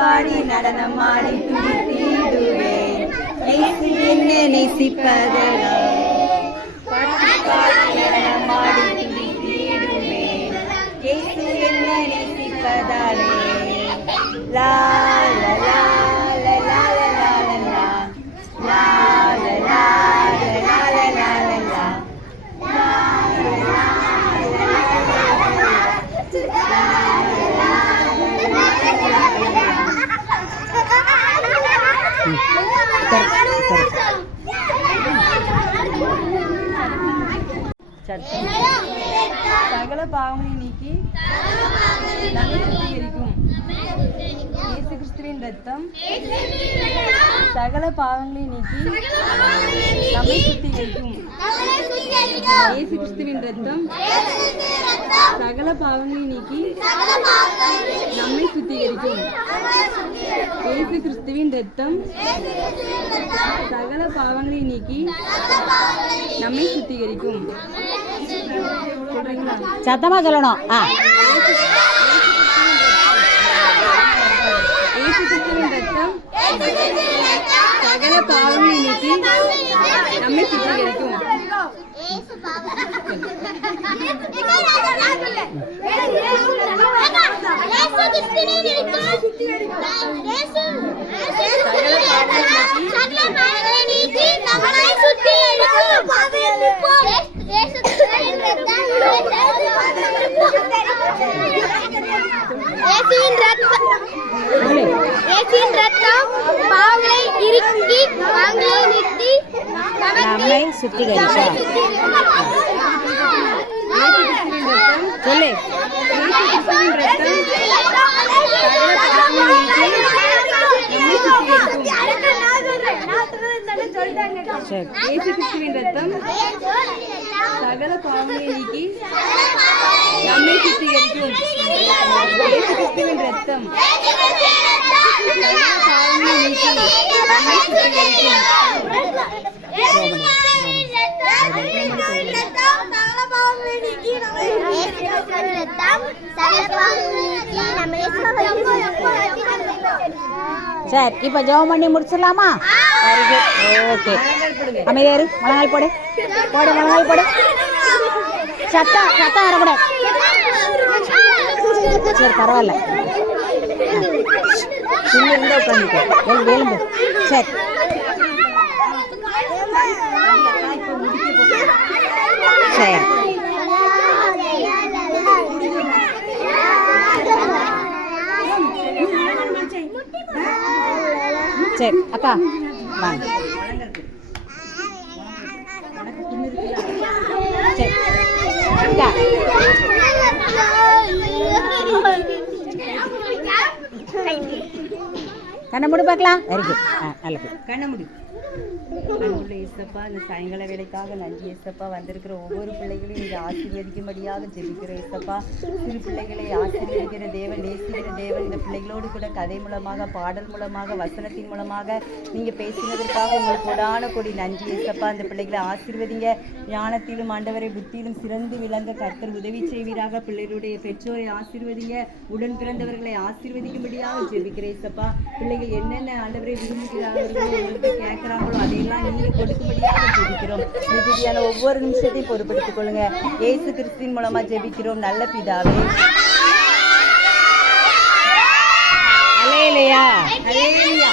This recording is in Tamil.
பாடி நடனமாடி துடித்திடுவேன் இயேசு என்னை நேசிப்பதனா பாடி நடனமாடி துடித்திடுவேன் இயேசு என்னை நேசிப்பதாலே லா லா லா லா லா லா லா லா லா லா சகல பாவங்களை நீக்கி நம்மை சுத்திகரிக்கும் இயேசு கிறிஸ்துவின் ரத்தம் சகல பாவங்களை நீக்கி நம்மை சுத்திகரிக்கும் இயேசு கிறிஸ்துவின் ரத்தம் சகல பாவங்களை நீக்கி நம்மை சுத்திகரிக்கும் இயேசு கிறிஸ்துவின் ரத்தம் சகல பாவங்களை நீக்கி நம்மை சுத்திகரிக்கும். சத்தமா சொல்லணும். இயேசு கிறிஸ்துவின் ரத்தம் சகல பாவங்களை நீக்கி நம்மை சுத்திகரிக்கும். நம்மை சுத்திகரிச்சா சொல்லு. இயேசு கிறிஸ்துவின் ரத்தம் சகல பாவங்களை நீக்கி நம்மை சுத்திகரிக்கும். இயேசு கிறிஸ்துவின் ரத்தம் சகல பாவங்களை நீக்கி நம்மை சுத்திகரிக்கும். சரி, இப்ப ஜெபம் பண்ணி முடிச்சிடலாமா? ஓகே, அமைதியா இரு. முழங்கால் போடு போடு, முழங்கால் போடு. சத்தம் சத்தம் வரக்கூடாது. சரி, பரவாயில்ல. இங்க இருந்தா உட்காந்துக்கோ, எலும்பு. சரி, சரி சரி அக்கா வாங்க. சரி அக்கா கண்ணை மூடி பார்க்கலாம். Very good. நல்ல கண்ணை மூடி. அன்புள்ள இயேசப்பா, இந்த சாயங்கால வேலைக்காக நன்றி இயேசப்பா. வந்திருக்கிற ஒவ்வொரு பிள்ளைகளையும் இங்கே ஆசீர்வதிக்கும்படியாக ஜெபிக்கிற இயேசப்பா. சிறு பிள்ளைகளை ஆசீர்வதிக்கிற தேவன், நேசிக்கிற தேவன். இந்த பிள்ளைகளோடு கூட கதை மூலமாக, பாடல் மூலமாக, வசனத்தின் மூலமாக நீங்கள் பேசினதற்காக உங்களுக்கு கொடான கொடி நன்றி இயேசப்பா. இந்த பிள்ளைகளை ஆசீர்வதிங்க. ஞானத்திலும் ஆண்டவரை புத்தியிலும் சிறந்து விளங்க கர்த்தர் உதவி செய்வீராக. பிள்ளைகளுடைய பெற்றோரை ஆசீர்வதிங்க. உடன் பிறந்தவர்களை ஆசீர்வதிக்கும்படியாக ஜெபிக்கிற இயேசப்பா. பிள்ளைகள் பிள்ளைகள் என்னென்ன ஆண்டவரை விரும்புகிறார்களோ உங்கள்கிட்ட கேட்குறாங்களோ அதையெல்லாம் நீங்கள் கொடுக்கும்படியாக ஜெபிக்கிறோம். மிகுதியான ஒவ்வொரு நிமிஷத்தையும் பொறுப்படுத்திக் கொள்ளுங்க. இயேசு கிறிஸ்துவின் மூலமா ஜெபிக்கிறோம் நல்ல பிதாவே. அல்லேலூயா. அல்லேலூயா.